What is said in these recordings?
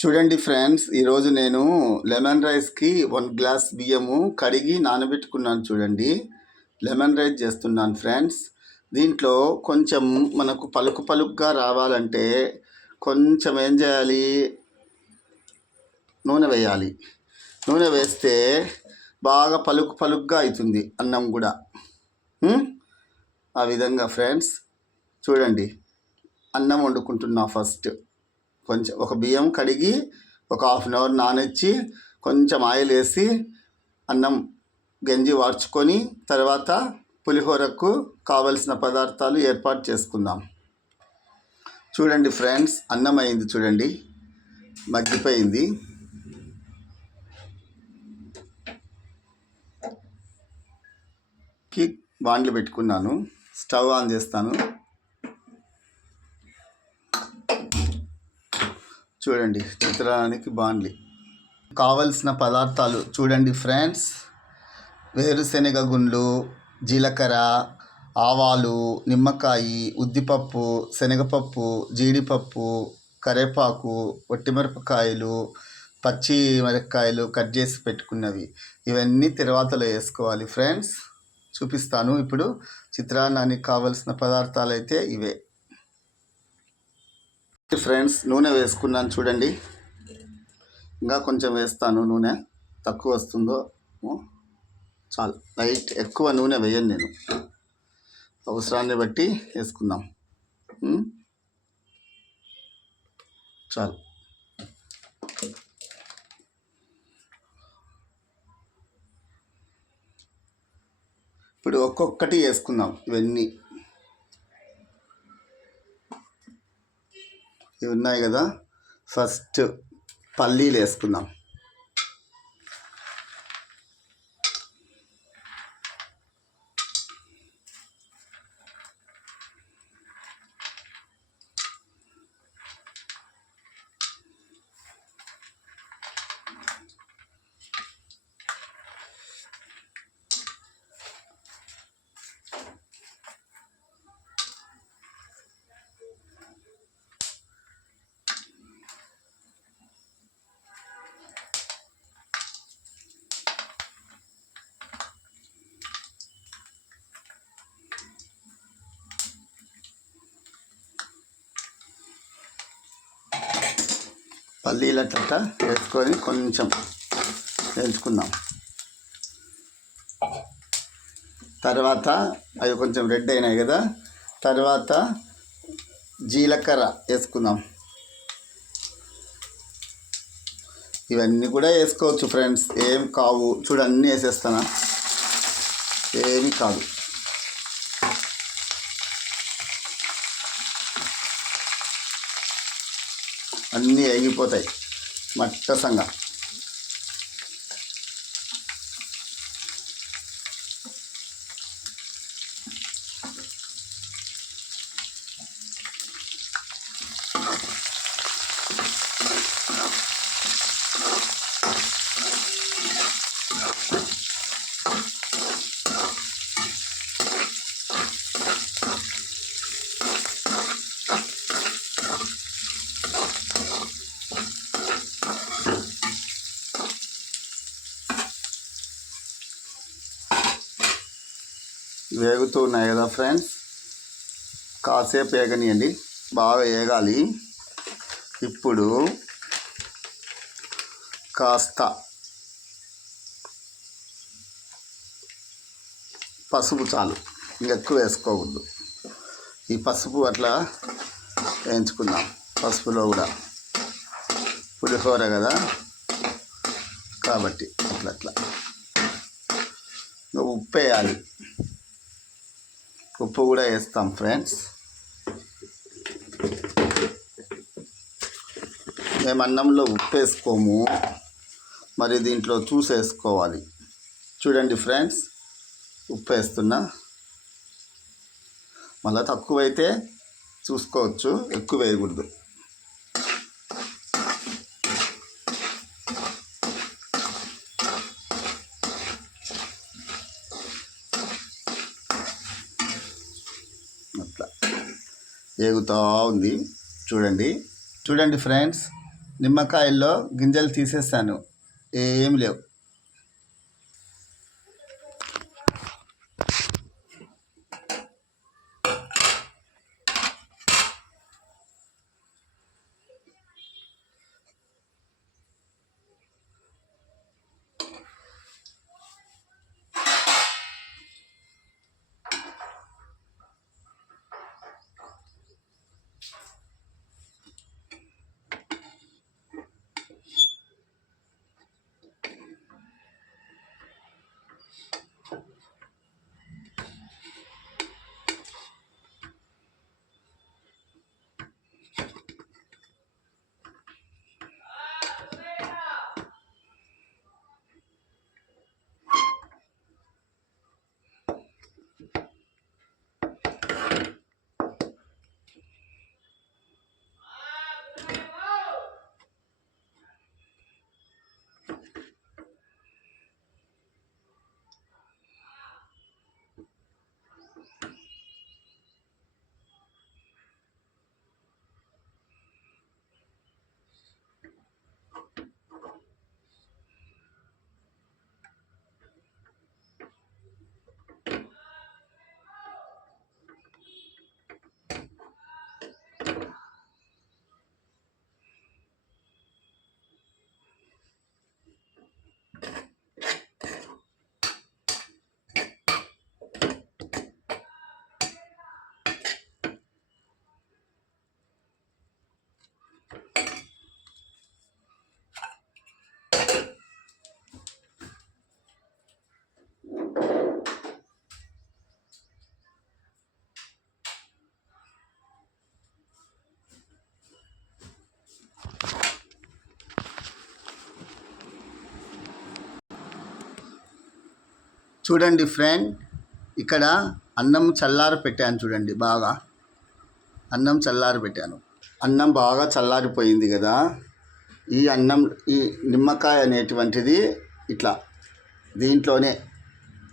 చూడండి ఫ్రెండ్స్, ఈరోజు నేను లెమన్ రైస్కి 1 గ్లాస్ బియ్యము కడిగి నానబెట్టుకున్నాను. చూడండి, లెమన్ రైస్ చేస్తున్నాను ఫ్రెండ్స్. దీంట్లో కొంచెం మనకు పలుకు పలుకుగా రావాలంటే కొంచెం ఏం చేయాలి, నూనె వేయాలి. నూనె వేస్తే బాగా పలుకు పలుకుగా అవుతుంది అన్నం కూడా. ఆ విధంగా ఫ్రెండ్స్ చూడండి, అన్నం వండుకుంటున్నా. ఫస్ట్ కొంచెం ఒక బియ్యం కడిగి ఒక హాఫ్ అన్ అవర్ నానొచ్చి కొంచెం ఆయిల్ వేసి అన్నం గంజి వార్చుకొని తర్వాత పులిహోరకు కావలసిన పదార్థాలు ఏర్పాటు చేసుకుందాం. చూడండి ఫ్రెండ్స్, అన్నం అయింది చూడండి, మగ్గిపోయింది. బాండ్లు పెట్టుకున్నాను, స్టవ్ ఆన్ చేస్తాను. చూడండి, చిత్రానికి బాండ్లి కావలసిన పదార్థాలు చూడండి ఫ్రెండ్స్. వేరుశనగ గుండ్లు, జీలకర్ర, ఆవాలు, నిమ్మకాయ, ఉద్దిపప్పు, శనగపప్పు, జీడిపప్పు, కరివేపాకు, ఒట్టిమిరపకాయలు, పచ్చి మిరపకాయలు కట్ చేసి పెట్టుకున్నవి. ఇవన్నీ తర్వాతలో వేసుకోవాలి ఫ్రెండ్స్. చూపిస్తాను ఇప్పుడు. చిత్రాన్నానికి కావలసిన పదార్థాలు అయితే ఇవే ఫ్రెండ్స్. నూనె వేసుకున్నాను చూడండి, ఇంకా కొంచెం వేస్తాను. నూనె తక్కువ వస్తుందో చాలు, లైట్. ఎక్కువ నూనె వేయను నేను, అవసరాన్ని బట్టి వేసుకుందాం. చాలు. ఇప్పుడు ఒక్కొక్కటి వేసుకుందాం. ఇవన్నీ ఇవి ఉన్నాయి కదా. ఫస్ట్ పల్లీలు వేసుకుందాం. పల్లీలట్ట వేసుకొని కొంచెం వేయించుకుందాం. తర్వాత అవి కొంచెం రెడ్ అయినాయి కదా, తర్వాత జీలకర్ర వేసుకుందాం. ఇవన్నీ కూడా వేసుకోవచ్చు ఫ్రెండ్స్, ఏం కావు. చూడు, అన్నీ వేసేస్తానా, ఏమీ కాదు. అన్నీ ఎగిపోతాయి మట్టసంగా. వేగుతూ ఉన్నాయి కదా ఫ్రెండ్స్, కాసేపు వేగనియండి, బాగా వేగాలి. ఇప్పుడు కాస్త పసుపు చాలు, ఇంకెక్కువ వేసుకోకూడదు. ఈ పసుపు అట్లా వేయించుకుందాం. పసుపులో కూడా పులిహోర కదా కాబట్టి అట్లా అట్లా. ఉప్పు వేయాలి, ఉప్పు కూడా వేస్తాం ఫ్రెండ్స్. మేము అన్నంలో ఉప్పు వేసుకోము, మరి దీంట్లో చూసేసుకోవాలి. చూడండి ఫ్రెండ్స్, ఉప్పు వేస్తున్నా. మళ్ళీ తక్కువైతే చూసుకోవచ్చు, ఎక్కువ వేయకూడదు. అట్లా వేగుతూ ఉంది చూడండి. చూడండి ఫ్రెండ్స్, నిమ్మకాయల్లో గింజలు తీసేసాను, ఏం లేవు. చూడండి ఫ్రెండ్, ఇక్కడ అన్నం చల్లారి పెట్టాను చూడండి. బాగా అన్నం చల్లారి పెట్టాను. అన్నం బాగా చల్లారిపోయింది కదా. ఈ అన్నం, ఈ నిమ్మకాయ అనేటువంటిది ఇట్లా దీంట్లోనే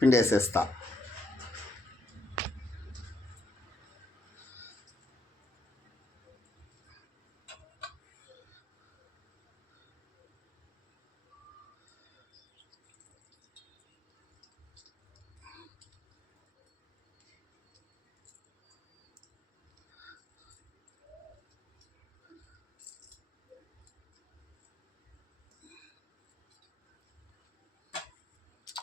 పిండేసేస్తా.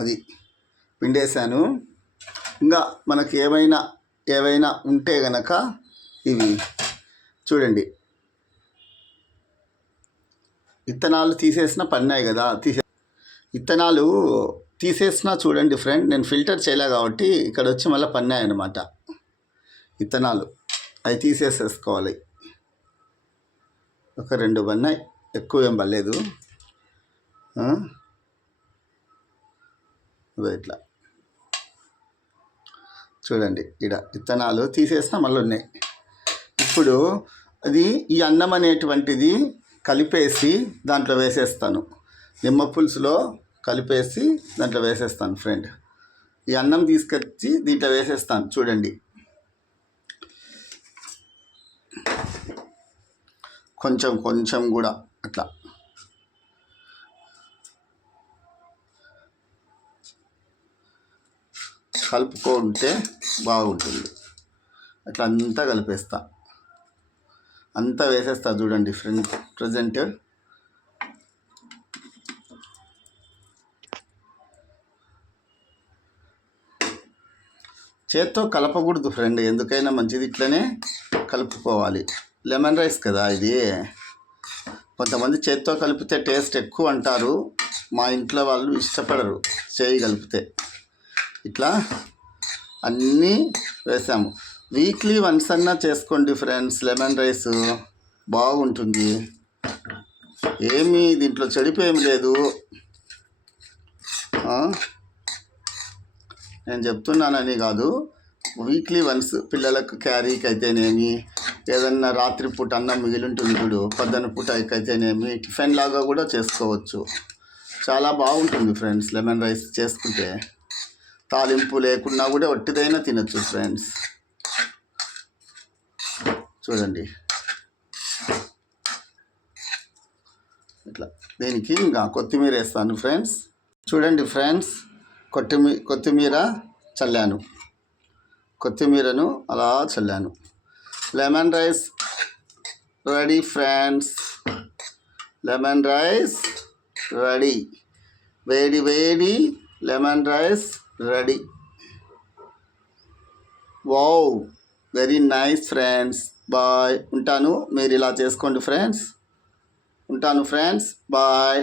అది పిండేశాను. ఇంకా మనకి ఏవైనా ఉంటే గనక ఇవి చూడండి, విత్తనాలు తీసేసిన పన్నాయి కదా. విత్తనాలు తీసేసిన చూడండి ఫ్రెండ్, నేను ఫిల్టర్ చేయలే కాబట్టి ఇక్కడ వచ్చి మళ్ళీ పన్నాయి అన్నమాట విత్తనాలు. అవి తీసేసేసుకోవాలి. ఒక 2 పన్నాయి, ఎక్కువ ఏం పర్లేదు. ఇట్లా చూడండి, ఇక్కడ విత్తనాలు తీసేసిన మళ్ళీ ఉన్నాయి. ఇప్పుడు ఈ అన్నం అనేటువంటిది కలిపేసి దాంట్లో వేసేస్తాను. నిమ్మ పులుసులో కలిపేసి దాంట్లో వేసేస్తాను ఫ్రెండ్. ఈ అన్నం తీసుకొచ్చి దీంట్లో వేసేస్తాను చూడండి. కొంచెం కూడా అట్లా కలుపుకుంటే బాగుంటుంది. అట్లా అంతా కలిపేస్తా, అంతా వేసేస్తా చూడండి ఫ్రెండ్. ప్రజెంట్ చేత్తో కలపకూడదు ఫ్రెండ్, ఎందుకైనా మంచిది ఇట్లనే కలుపుకోవాలి. లెమన్ రైస్ కదా ఇది. కొంతమంది చేత్తో కలిపితే టేస్ట్ ఎక్కువ అంటారు. మా ఇంట్లో వాళ్ళు ఇష్టపడరు చేయి కలిపితే. ఇట్లా అన్నీ వేసాము. వీక్లీ వన్స్ అన్నా చేసుకోండి ఫ్రెండ్స్. లెమన్ రైస్ బాగుంటుంది. ఏమీ దీంట్లో చెడిపోయేమి లేదు. నేను చెప్తున్నానని కాదు, వీక్లీ వన్స్ పిల్లలకు క్యారీకి అయితేనేమి, ఏదన్నా రాత్రిపూట అన్నం మిగిలింటుంది చూడు, పొద్దున పూట అయితేనేమి టిఫిన్ లాగా కూడా చేసుకోవచ్చు. చాలా బాగుంటుంది ఫ్రెండ్స్ లెమన్ రైస్ చేసుకుంటే. తాలింపు లేకున్నా కూడా ఒట్టిదైనా తినచ్చు ఫ్రెండ్స్. చూడండి, ఇట్లా దీనికి ఇంకా కొత్తిమీర వేస్తాను ఫ్రెండ్స్. చూడండి ఫ్రెండ్స్, కొత్తిమీర చల్లాను, కొత్తిమీరను అలా చల్లాను. Lemon rice ready friends, lemon rice ready. వేడి వేడి lemon rice ready. Wow, very nice friends. Bye, ఉంటాను. మీరు ఇలా చేసుకోండి ఫ్రెండ్స్. ఉంటాను ఫ్రెండ్స్, బాయ్.